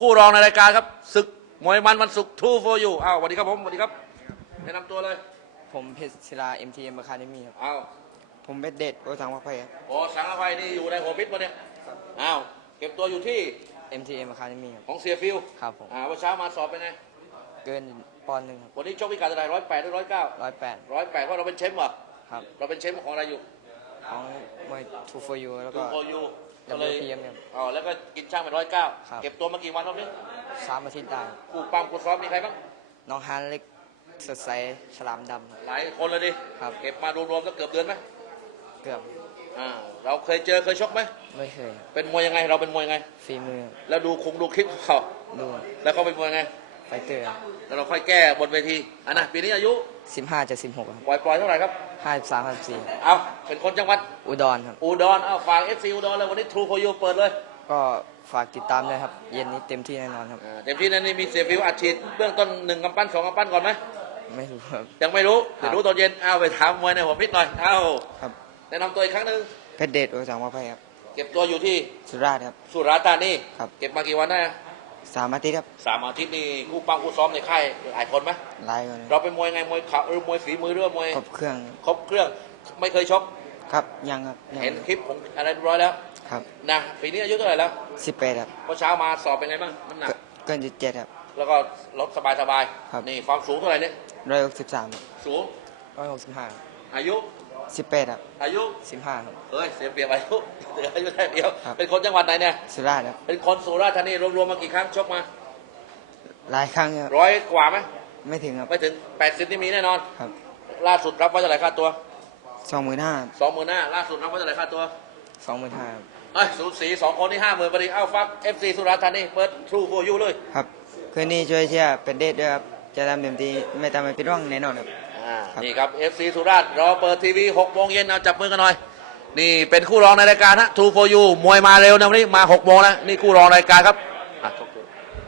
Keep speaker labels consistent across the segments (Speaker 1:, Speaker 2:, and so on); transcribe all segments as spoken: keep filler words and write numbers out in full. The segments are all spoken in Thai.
Speaker 1: ผู้รองในรายการครับศึกมวยมันวันศุกร์ทูโฟยูอ้าวสวัสดีครับผมสวัสดีครับแนะนำตัวเลย
Speaker 2: ผมเพชรศิลา เอ็ม ที เอ็ม Academy ครับ
Speaker 1: อ้าว
Speaker 2: ผมเป็นเดชโอสังวะไพครับ
Speaker 1: โอ้สังอภัยนี่อยู่ในหัวพิษมาเนี่ยอ้าวเก็บตัวอยู่ที่
Speaker 2: เอ็ม ที เอ็ม Academy ครับ
Speaker 1: ของเสียฟิล
Speaker 2: ครับผม
Speaker 1: อ่าวันเช้ามาสอบเป็นไง
Speaker 2: เกินปอนด์หนึ่งครับ
Speaker 1: วันนี้ชกพิกัดเท่าไหร่ร้อยแปดหรือร้อยเก้า
Speaker 2: ร้อยแปด
Speaker 1: ร้อยแปดเพราะเราเป็นเชฟเหรอ
Speaker 2: ครับ
Speaker 1: เราเป็นเชฟของอะไรอยู่
Speaker 2: ของมวยทูโฟยูแล้ว
Speaker 1: ทู
Speaker 2: ก็
Speaker 1: โฟยู
Speaker 2: ดั
Speaker 1: ก็
Speaker 2: บ
Speaker 1: เล
Speaker 2: เบิล
Speaker 1: ย
Speaker 2: พีเอ็มครับ
Speaker 1: อ๋อแล้วก็กินช่างเป็นร้อยเก้า
Speaker 2: ครับ
Speaker 1: เก็บตัวมากี่วันรอบนี้
Speaker 2: สามอาทิตย์ได้ครับ
Speaker 1: คู่ปั้มคู่ซ้อมมีใครบ้าง
Speaker 2: น้องฮันเล็กสดใสฉลามดำครับ
Speaker 1: หลายคนเลยดิ
Speaker 2: ครับ
Speaker 1: เก็บมารวมๆก็เกือบเดือนไหม
Speaker 2: เกือบ
Speaker 1: อ่าเราเคยเจอเคยชกไหม
Speaker 2: ไม่เคยครับ
Speaker 1: เป็นมวยยังไงเราเป็นมวยยังไง
Speaker 2: ฝีมือ
Speaker 1: แล้วดูคงดูคลิปเขา
Speaker 2: ดู
Speaker 1: แล้วเขาเป็นมวยยังไง
Speaker 2: ไฟเตอร์
Speaker 1: แล้วเราค่อยแก้บนเวทีอันนะปีนี้อายุ
Speaker 2: สิบห้าจะสิบหกครับ
Speaker 1: ปล่อยปล่อยเท่าไหร่ครับ
Speaker 2: ห้าสิบสามห้าสิบสี่
Speaker 1: เอาเป็นคนจังหวัด
Speaker 2: อุดรครับ
Speaker 1: อุดรเอาฝากเอฟซีอุดรเลยวันนี้ทรูโฟยูเปิดเลย
Speaker 2: ก็ฝากติดตามด้วยครับ เย็นนี้เต็มที่แน่นอนครับ
Speaker 1: อ่าเต็มที่นั่นนี่มีเสียฟิวอัดฉีดเบื้องต้นหนึ่งกำปั้นสองกำปั้นก่อนไหม
Speaker 2: ไม่รู้ครับ
Speaker 1: ยังไม่รู้
Speaker 2: ครับ
Speaker 1: เดี๋ยวรู้ตอนเย็นเอาไปถามมวยในหัวพิษหน่อยเอา
Speaker 2: ครับ
Speaker 1: แนะนำตัวอีกครั้งหนึ่ง
Speaker 2: เพชรเดชโอสังวะไพครับ
Speaker 1: เก็บตัวอยู่ที่
Speaker 2: สุราษฎร์ครับ
Speaker 1: สุราษฎร์ธานี
Speaker 2: ครับ
Speaker 1: เก็บมากี่วันได้
Speaker 2: สามอาทิตย์ครับ
Speaker 1: สามอาทิตย์นี่คู่ปั้มคู่ซ้อมในค่ายหลายคนไหม
Speaker 2: ไล่กัน
Speaker 1: เราเป็นมวยไงมวยเข่าหรือมวยฝีมือหรือว่ามวย
Speaker 2: ครบเครื่อง
Speaker 1: ครบเครื่องไม่เคยชก
Speaker 2: ครับยังครับยัง
Speaker 1: เห็นคลิปผมอะไรเรียบร้อยแล้ว
Speaker 2: ครับ
Speaker 1: นะปีนี้อายุเท่าไหร่แล้ว
Speaker 2: สิบแปดครับ
Speaker 1: เมื่อเช้ามาสอบเป็นไงบ้างน้ำหนัก
Speaker 2: เกินจุดเจ็ดครับ
Speaker 1: แล้วก็ลดสบายสบายๆ
Speaker 2: ครับ
Speaker 1: นี่ความสูงเท่าไหร่เนี่ย
Speaker 2: ร้อยหกสิบสาม
Speaker 1: สูง
Speaker 2: ร้อยหกสิบห้า
Speaker 1: อายุ
Speaker 2: สิบแปดครับ
Speaker 1: อายุ
Speaker 2: สิบห้าครับ
Speaker 1: เอ้ยเสียเปรียบอายุเหลืออายุแค่เดียว
Speaker 2: ครับ
Speaker 1: เป็นคนจังหวัดไหนเนี่ย
Speaker 2: สุราษฎร์ครับ
Speaker 1: เป็นคนสุราษฎร์ธานีรวมๆมากี่ครั้งชกมา
Speaker 2: หลายครั้งครับ
Speaker 1: ร้อยกว่าไหม
Speaker 2: ไม่ถึงครับ
Speaker 1: ไม่ถึงแปดสิบนี่มีแน่นอน
Speaker 2: ครับ
Speaker 1: ล่าสุดรับไว้เท่าไหร่ค่าตัว
Speaker 2: สองหมื่นห้า
Speaker 1: สองหมื่นห้าล่าสุดรับไว้เท่าไหร่ค่าตัว
Speaker 2: สองหมื่นห้า
Speaker 1: เอ้ยสูสีสองคนนี่ห้าหมื่นพอดีเอ้าฟักเอฟซีสุราษฎร์ธานีเปิดทรูโฟยูเลย
Speaker 2: ครับคืนนี้ช่วยเชียร์เป็นเดชด้วยครับจะทำเต็มที่ไม่ทำให้ผิดหวังแน่นอนครับ
Speaker 1: อ่า
Speaker 2: ครับ
Speaker 1: นี่ครับ เอฟ ซี สุราษฎร์รอเปิดทีวีหกโมงเย็นเอาจับมือกันหน่อย นี่เป็นคู่รองในรายการฮะ ทู โฟร์ ยู มวยมาเร็วนะวันนี้มาหกโมงแล้วนี่คู่รองรายการครับอ่ะชกตัว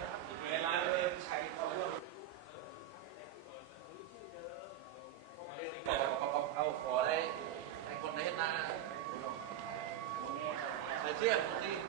Speaker 1: เอาขอได้ไอ้คนไหนเห็นหน้าไอ้เสี่ยง